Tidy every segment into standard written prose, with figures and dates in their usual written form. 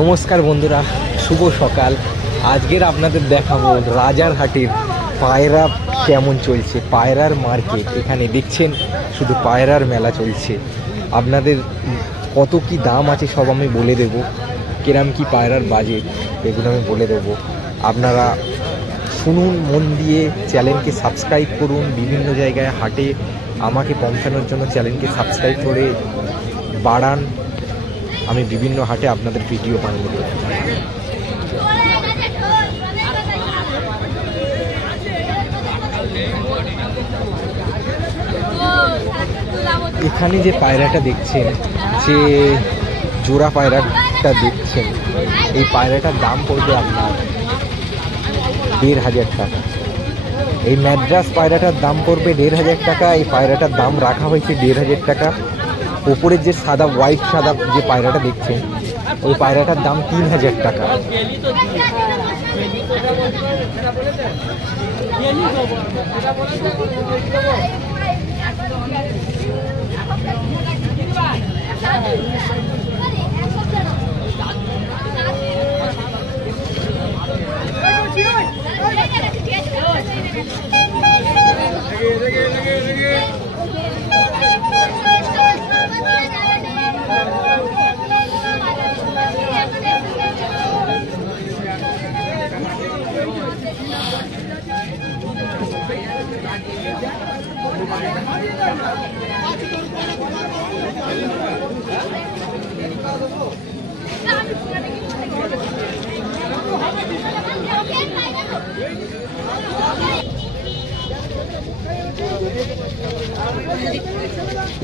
নমস্কার বন্ধুরা, শুভ সকাল। আজকের আপনাদের দেখাবো রাজারহাটের পায়রা কেমন চলছে। পায়রার মার্কেট, এখানে দেখছেন শুধু পায়রার মেলা চলছে। আপনাদের কত কি দাম আছে সব আমি বলে দেবো, কিরম কি পায়রার বাজেট এগুলো আমি বলে দেবো। আপনারা শুনুন মন দিয়ে, চ্যানেলকে সাবস্ক্রাইব করুন। বিভিন্ন জায়গায় হাটে আমাকে পৌঁছানোর জন্য চ্যানেলকে সাবস্ক্রাইব করে বাড়ান। আমি বিভিন্ন হাটে আপনাদের ভিডিও বানিয়ে দেব। এখানে যে পায়রাটা দেখছেন, যে জোড়া পায়রাটা দেখছেন, এই পায়রাটার দাম পড়বে আপনার 1,500 টাকা। এই ম্যাড্রাস পায়রাটার দাম পড়বে 1,500 টাকা। এই পায়রাটার দাম রাখা হয়েছে 1,500 টাকা। ওপরের যে সাদা হোয়াইট সাদা যে পায়রাটা দেখছেন, ওই পায়রাটার দাম 3,000 টাকা।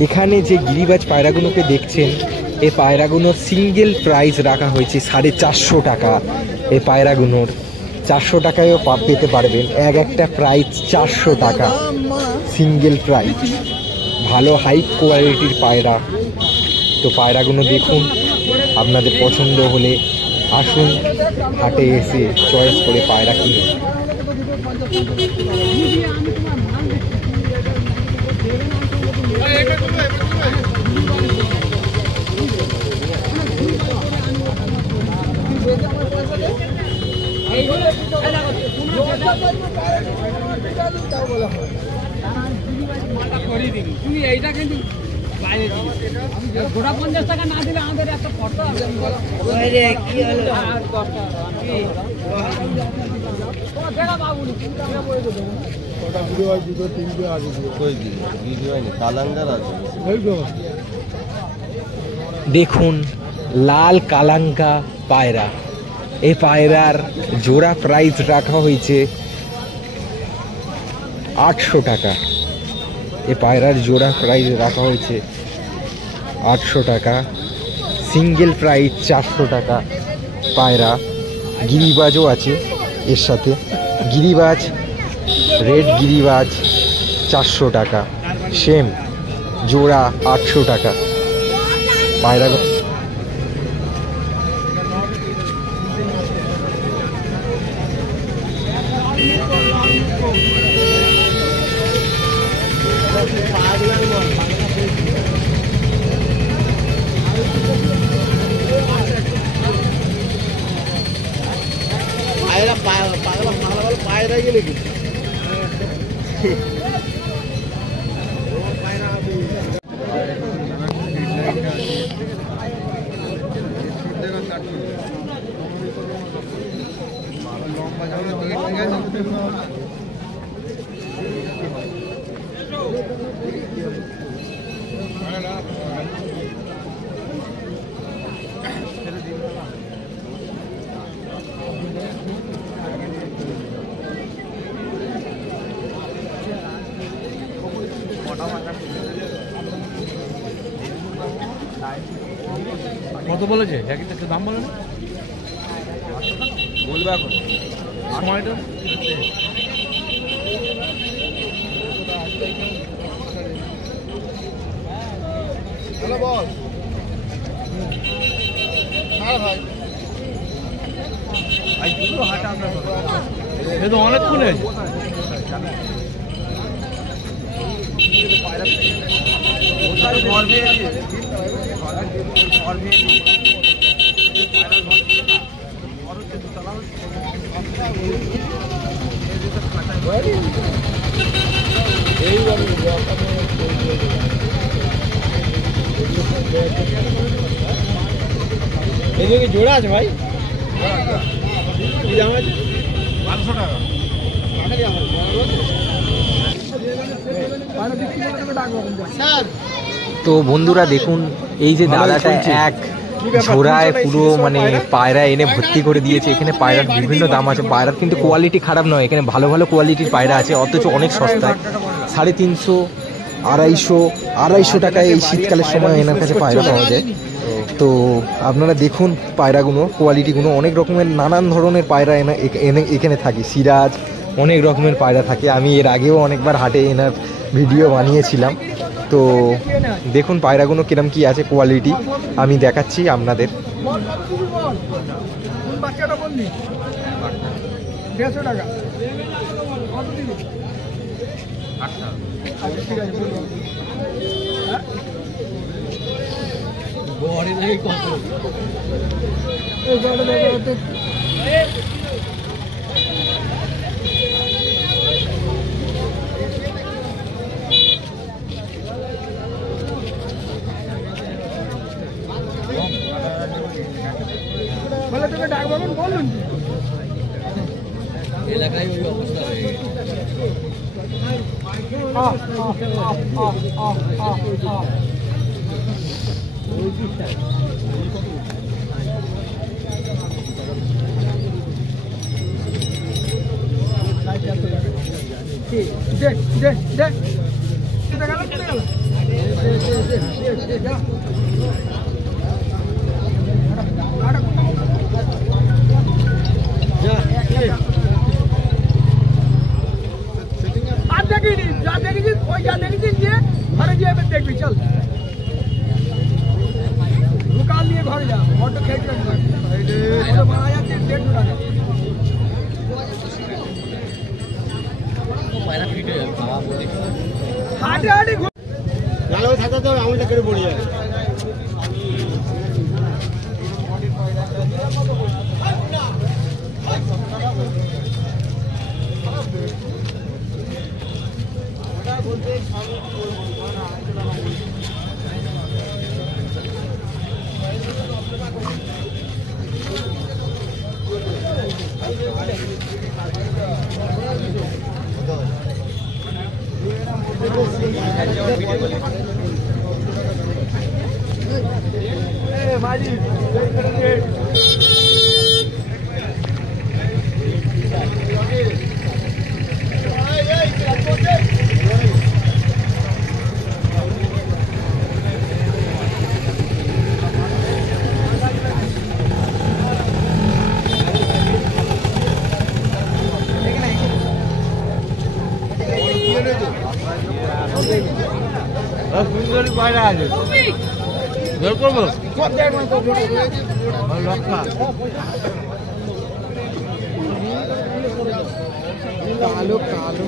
এখানে যে গিরিবাজ পায়রাগুলোকে দেখছেন, এই পায়রাগুলোর সিঙ্গেল প্রাইস রাখা হয়েছে 450 টাকা। এই পায়রাগুলোর 400 টাকায়ও পেতে পারবেন। একটা প্রাইস 400 টাকা সিঙ্গেল প্রাইস। ভালো হাই কোয়ালিটির পায়রা। তো পায়রাগুলো দেখুন, আপনাদের পছন্দ হলে আসুন হাটে এসে চয়েস করে পায়রা কিনুন। দেখুন লাল কালাঙ্কা পায়রা। এই পায়রার জোড়া প্রাইস রাখা হয়েছে 800 টাকা। এই পায়রার জোড়া প্রাইস রাখা হয়েছে 800 টাকা। সিঙ্গেল প্রাইস 400 টাকা পায়রা। গিরিবাজও আছে এর সাথে। গিরিবাজ, রেড গিরিবাজ 400 টাকা। সেম জোড়া 800 টাকা পায়রা। পায়রা গেলে কি কত বলেছে? একটা দাম বলে না, বলবে এখন সময়টা। বল হাটা আমরা অনেকক্ষণ আছে। और भी এই যে জোড়া আছে ভাই, কি দাম আছে? 500 টাকা। তো বন্ধুরা দেখুন, এই যে দাদাটা এক ঝোড়ায় পুরো মানে পায়রা এনে ভর্তি করে দিয়েছে। এখানে পায়রার বিভিন্ন দাম আছে, পায়রার কিন্তু কোয়ালিটি খারাপ নয়, এখানে ভালো ভালো কোয়ালিটির পায়রা আছে, অথচ অনেক সস্তায় 350, 250 টাকায় এই শীতকালের সময় এনার কাছে পায়রা পাওয়া যায়। তো আপনারা দেখুন পায়রাগুলো, কোয়ালিটিগুলো, অনেক রকমের নানান ধরনের পায়রা এখানে থাকে। সিরাজ, অনেক রকমের পায়রা থাকে। আমি এর আগেও অনেকবার হাটে এনার ভিডিও বানিয়েছিলাম। তো দেখুন পায়রাগুলো কিরম কি আছে কোয়ালিটি, আমি দেখাচ্ছি আপনাদের। এলাকায় ওই অবস্থা হয়ে গেছে। দেখবি চল দোকান নিয়ে ঘরে যা, অটো খেয়ে মারা যাচ্ছে 150 টাকা। হাটে হাটে নালে থাকতে তো আঙুলটা কেটে পড়ে যায়। সুন্দরী পায়রা আছে, বের করবো লক্ষা কালো কালো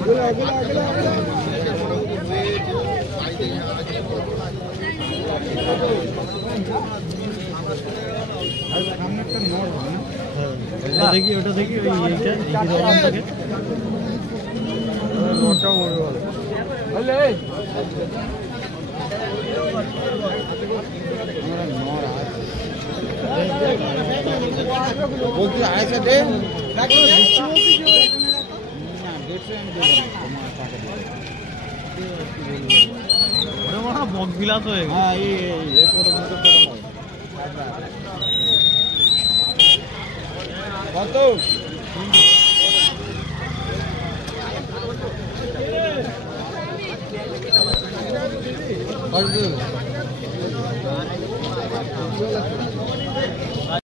দেখি, ওটা দেখি, বলছি আয়সা দে বক বিলাস হয়ে কত কত